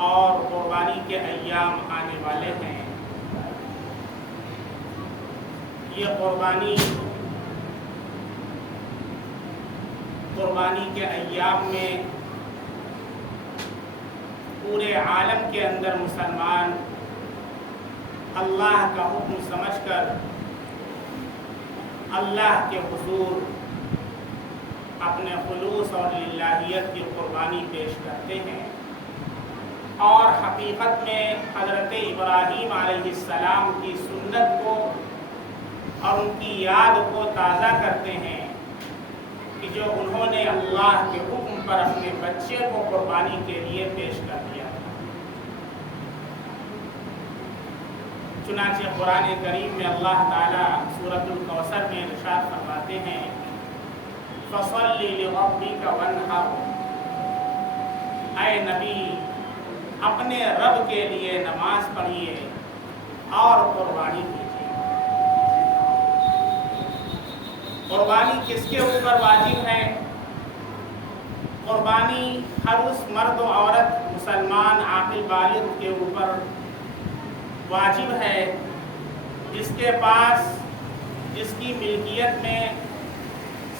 اور قربانی کے ایام آنے والے ہیں۔ یہ قربانی کے ایام میں پورے عالم کے اندر مسلمان اللہ کا حکم سمجھ کر اللہ کے حضور اپنے خلوص اور للہیت کی قربانی پیش کرتے ہیں، اور حقیقت میں حضرت ابراہیم علیہ السلام کی سنت کو اور ان کی یاد کو تازہ کرتے ہیں کہ جو انہوں نے اللہ کے حکم پر اپنے بچے کو قربانی کے لیے پیش کر دیا۔ چنانچہ قرآن کریم میں اللہ تعالیٰ سورۃ الکوثر میں ارشاد فرماتے ہیں فَصَلِّ لِرَبِّكَ وَانْحَرْ، اے نبی اپنے رب کے لیے نماز پڑھیے اور قربانی کیجیے۔ قربانی کس کے اوپر واجب ہے؟ قربانی ہر اس مرد و عورت مسلمان عاقل بالغ کے اوپر واجب ہے جس کے پاس، جس کی ملکیت میں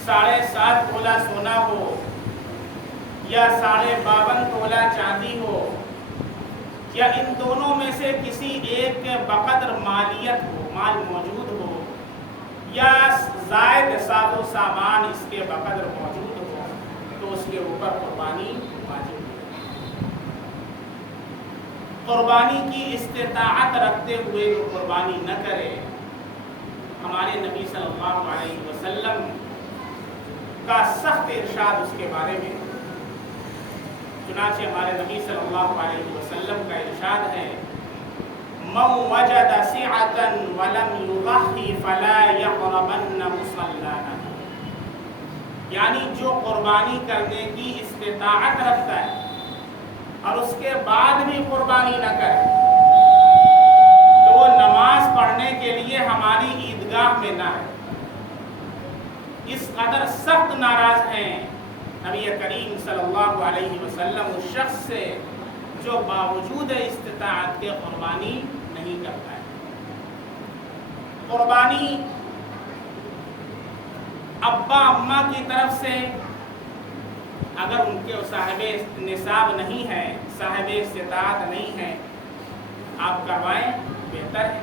7.5 تولہ سونا ہو یا 52.5 تولہ چاندی ہو، یا ان دونوں میں سے کسی ایک کے بقدر مالیت ہو، مال موجود ہو، یا زائد ساز و سامان اس کے بقدر موجود ہو، تو اس کے اوپر قربانی واجب ہے۔ قربانی کی استطاعت رکھتے ہوئے وہ قربانی نہ کرے۔ ہمارے نبی صلی اللہ علیہ وسلم کا سخت ارشاد اس کے بارے میں، چنانچہ ہمارے نبی صلی اللہ علیہ وسلم کا ارشاد ہے مَنْ وَجَدَ سِعَةً وَلَمْ يُضَحِّ فَلَا يَقْرَبَنَّ مُصَلَّانَا، یعنی جو قربانی کرنے کی استطاعت رکھتا ہے اور اس کے بعد بھی قربانی نہ کرے تو وہ نماز پڑھنے کے لیے ہماری عیدگاہ میں نہ ہے۔ اس قدر سخت ناراض ہیں نبی کریم صلی اللہ علیہ وسلم اس شخص سے جو باوجود استطاعت کے قربانی نہیں کرتا ہے۔ قربانی ابا اماں کی طرف سے اگر ان کے صاحب نصاب نہیں ہے، صاحب استطاعت نہیں ہے، آپ کروائیں بہتر ہے۔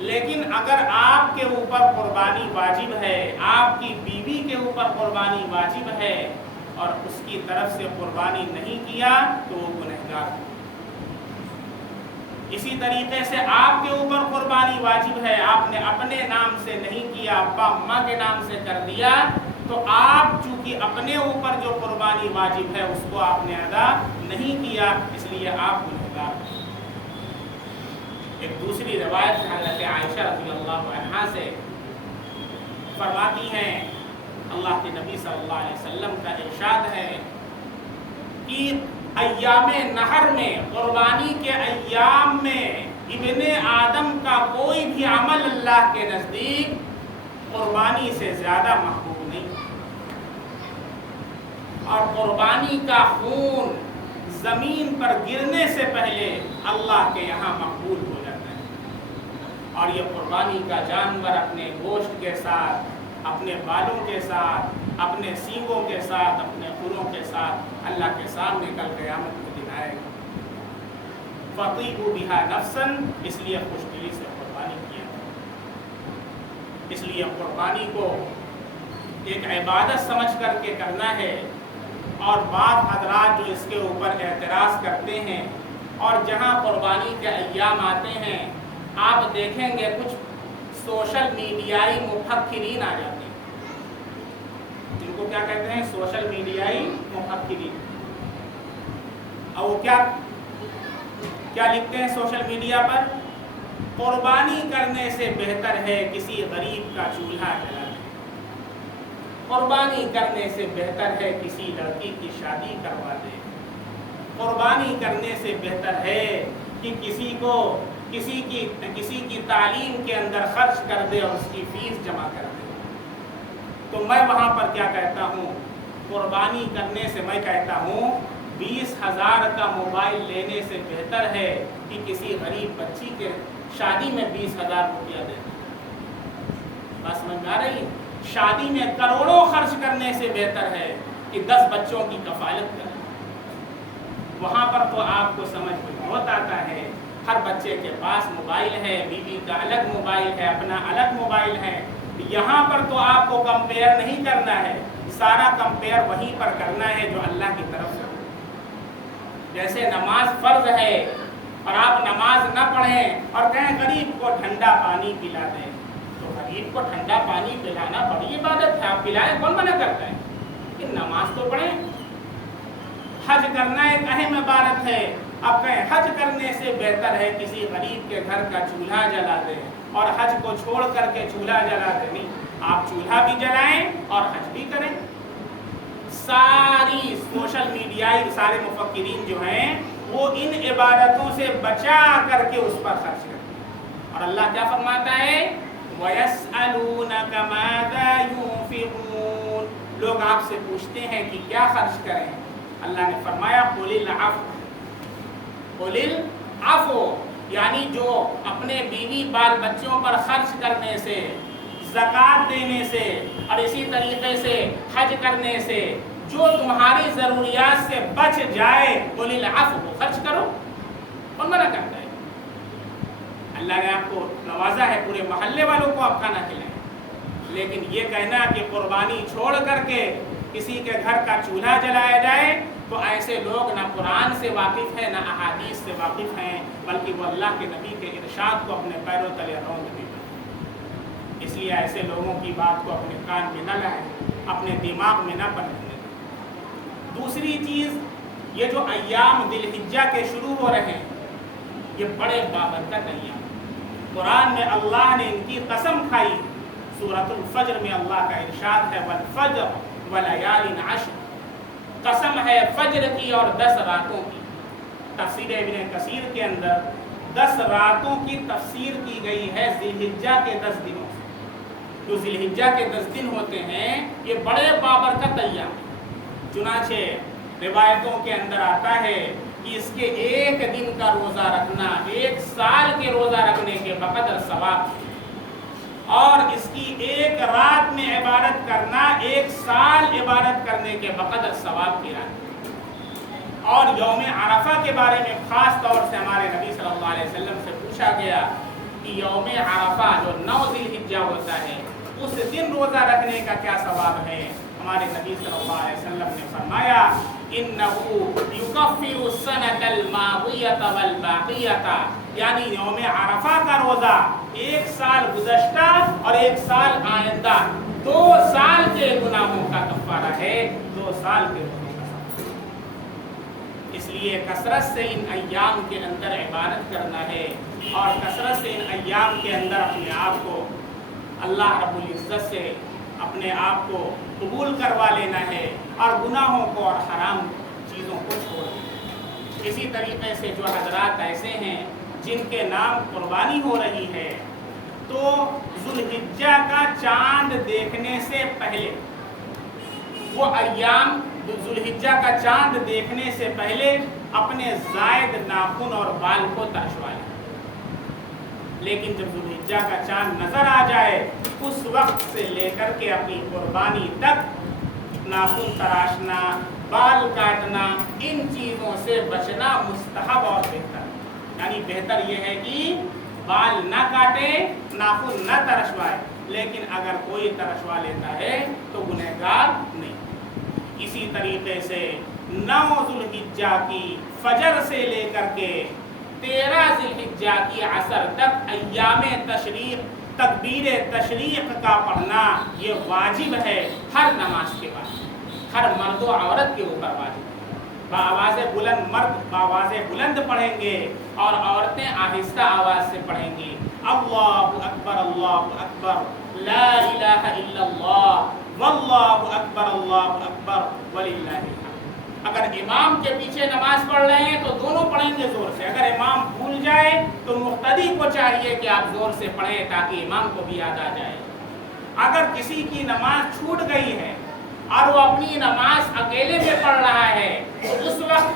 لیکن اگر آپ کے اوپر قربانی واجب ہے، آپ کی بیوی کے اوپر قربانی واجب ہے اور اس کی طرف سے قربانی نہیں کیا تو وہ گنہگار ہے۔ اسی طریقے سے آپ کے اوپر قربانی واجب ہے، آپ نے اپنے نام سے نہیں کیا، ابا اماں کے نام سے کر دیا، تو آپ چونکہ اپنے اوپر جو قربانی واجب ہے اس کو آپ نے ادا نہیں کیا، اس لیے آپ گنہگار ہیں۔ ایک دوسری روایت حضرت عائشہ رضی اللہ عنہا سے فرماتی ہیں اللہ کے نبی صلی اللہ علیہ وسلم کا ارشاد ہے کہ ایام نحر میں، قربانی کے ایام میں ابن آدم کا کوئی بھی عمل اللہ کے نزدیک قربانی سے زیادہ محبوب نہیں، اور قربانی کا خون زمین پر گرنے سے پہلے اللہ کے یہاں مقبول ہو جاتا ہے۔ اور یہ قربانی کا جانور اپنے گوشت کے ساتھ، اپنے بالوں کے ساتھ، اپنے سینگوں کے ساتھ، اپنے خروں کے ساتھ اللہ کے سامنے کل قیامت کو دکھائے گا۔ فَطِيبُوا بِهَا نَفْسًا، اس لیے خوش دلی سے قربانی کیا۔ اس لیے قربانی کو ایک عبادت سمجھ کر کے کرنا ہے، اور بعض حضرات جو اس کے اوپر اعتراض کرتے ہیں اور جہاں قربانی کے ایام آتے ہیں آپ دیکھیں گے کچھ سوشل میڈیائی مفکرین آ جاتے ہیں، جن کو کیا کہتے ہیں؟ سوشل میڈیائی مفکرین۔ اور وہ کیا لکھتے ہیں سوشل میڈیا پر؟ قربانی کرنے سے بہتر ہے کسی غریب کا چولہا جلا دیں، قربانی کرنے سے بہتر ہے کسی لڑکی کی شادی کروا دیں، قربانی کرنے سے بہتر ہے کہ کسی کی تعلیم کے اندر خرچ کر دے اور اس کی فیس جمع کر دے۔ تو میں وہاں پر کیا کہتا ہوں؟ قربانی کرنے سے میں کہتا ہوں 20,000 کا موبائل لینے سے بہتر ہے کہ کسی غریب بچی کے شادی میں 20,000 روپیہ دے دیں۔ بات سمجھ میں آ رہی ہے؟ شادی میں کروڑوں خرچ کرنے سے بہتر ہے کہ 10 بچوں کی کفالت کریں۔ وہاں پر تو آپ کو سمجھ میں بہت آتا ہے، ہر بچے کے پاس موبائل ہے، بیوی کا الگ موبائل ہے، اپنا الگ موبائل ہے۔ یہاں پر تو آپ کو کمپیئر نہیں کرنا ہے، سارا کمپیئر وہیں پر کرنا ہے جو اللہ کی طرف سے۔ جیسے نماز فرض ہے اور آپ نماز نہ پڑھیں اور کہیں غریب کو ٹھنڈا پانی پلا دیں، تو غریب کو ٹھنڈا پانی پلانا بڑی عبادت ہے، آپ پلائیں، کون منع کرتا ہے؟ لیکن نماز تو پڑھیں۔ حج کرنا ایک اہم عبادت ہے، اب کہیں حج کرنے سے بہتر ہے کسی غریب کے گھر کا چولہا جلا دیں اور حج کو چھوڑ کر کے چولہا جلا دیں، نہیں، آپ چولہا بھی جلائیں اور حج بھی کریں۔ ساری سوشل میڈیائی سارے مفکرین جو ہیں وہ ان عبادتوں سے بچا کر کے اس پر خرچ کریں، اور اللہ کیا فرماتا ہے؟ وَيَسْأَلُونَكَ مَاذَا يُنْفِقُونَ، لوگ آپ سے پوچھتے ہیں کہ کیا خرچ کریں۔ اللہ نے فرمایا قُلِ الْعَفْوَ، قُلِ الْعَفْوَ، یعنی جو اپنے بیوی بال بچوں پر خرچ کرنے سے، زکوٰۃ دینے سے اور اسی طریقے سے حج کرنے سے جو تمہاری ضروریات سے بچ جائے، قُلِ الْعَفْوَ، خرچ کرو، کون منع کرتا ہے؟ اللہ نے آپ کو نوازا ہے، پورے محلے والوں کو آپ کھانا کھلائیں، لیکن یہ کہنا کہ قربانی چھوڑ کر کے کسی کے گھر کا چولہا جلایا جائے، تو ایسے لوگ نہ قرآن سے واقف ہیں نہ احادیث سے واقف ہیں، بلکہ وہ اللہ کے نبی کے ارشاد کو اپنے پیروں تلے روند بھی کریں۔ اس لیے ایسے لوگوں کی بات کو اپنے کان میں نہ لائیں، اپنے دماغ میں نہ بننے دیں۔ دوسری چیز، یہ جو ایام ذی الحجہ کے شروع ہو رہے ہیں، یہ بڑے بابرکت ایام، قرآن میں اللہ نے ان کی قسم کھائی۔ سورۃ الفجر میں اللہ کا ارشاد ہے والفجر ولیال عشر، قسم ہے فجر کی اور 10 راتوں کی۔ تفسیر ابن کثیر کے اندر 10 راتوں کی تفسیر کی گئی ہے ذی الحجہ کے 10 دنوں سے۔ جو ذی الحجہ کے 10 دن ہوتے ہیں یہ بڑے بابرکت ایام ہیں، چنانچہ روایتوں کے اندر آتا ہے کہ اس کے ایک دن کا روزہ رکھنا 1 سال کے روزہ رکھنے کے بقدر ثواب، اور اس کی ایک رات میں عبادت کرنا 1 سال عبادت کرنے کے بقدر ثواب کی رات۔ اور یوم عرفہ کے بارے میں خاص طور سے ہمارے نبی صلی اللہ علیہ وسلم سے پوچھا گیا کہ یوم عرفہ جو 9 ذی الحجہ ہوتا ہے اس دن روزہ رکھنے کا کیا ثواب ہے؟ ہمارے نبی صلی اللہ علیہ وسلم نے فرمایا اِنَّهُ يُكَفِّرُ السَّنَةَ الْمَاضِيَةَ وَالْبَاقِيَةَ، یعنی یوم عرفہ کا روزہ 1 سال گزشتہ اور 1 سال آئندہ 2 سال کے گناہوں کا کفارہ ہے، 2 سال کے گناہوں کا کفارہ۔ اس لیے کثرت سے ان ایام کے اندر عبادت کرنا ہے، اور کثرت سے ان ایام کے اندر اپنے آپ کو اللہ رب العزت سے اپنے آپ کو قبول کروا لینا ہے، اور گناہوں کو اور حرام چیزوں کو چھوڑ دینا۔ اسی طریقے سے جو حضرات ایسے ہیں جن کے نام قربانی ہو رہی ہے، تو ذی الحجہ کا چاند دیکھنے سے پہلے، وہ ایام ذی الحجہ کا چاند دیکھنے سے پہلے اپنے زائد ناخن اور بال کو تراشوا لیں، لیکن جب ذی الحجہ کا چاند نظر آ جائے اس وقت سے لے کر کے اپنی قربانی تک ناخن تراشنا، بال کاٹنا، ان چیزوں سے بچنا مستحب اور بہتر، یعنی بہتر یہ ہے کہ بال نہ کاٹے، ناخن نہ ترشوائے، لیکن اگر کوئی ترشوا لیتا ہے تو گنہگار نہیں۔ اسی طریقے سے 9 ذی الحجہ کی فجر سے لے کر کے 13 ذی الحجہ کی عصر تک ایام تشریق، تکبیر تشریق کا پڑھنا یہ واجب ہے ہر نماز کے بعد، ہر مرد و عورت کے اوپر واجب ہے۔ بآواز بلند، مرد بآواز بلند پڑھیں گے اور عورتیں آہستہ آواز سے پڑھیں گی، اللہ اکبر لا الہ الا اللہ واللہ اکبر وللہ الحمد۔ اگر امام کے پیچھے نماز پڑھ رہے ہیں تو دونوں پڑھیں گے زور سے، اگر امام بھول جائے تو مقتدی کو چاہیے کہ آپ زور سے پڑھیں تاکہ امام کو بھی یاد آ جائے۔ اگر کسی کی نماز چھوٹ گئی ہے اور وہ اپنی نماز اکیلے میں پڑھ رہا ہے تو اس وقت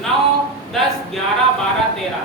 9, 10, 11, 12, 13,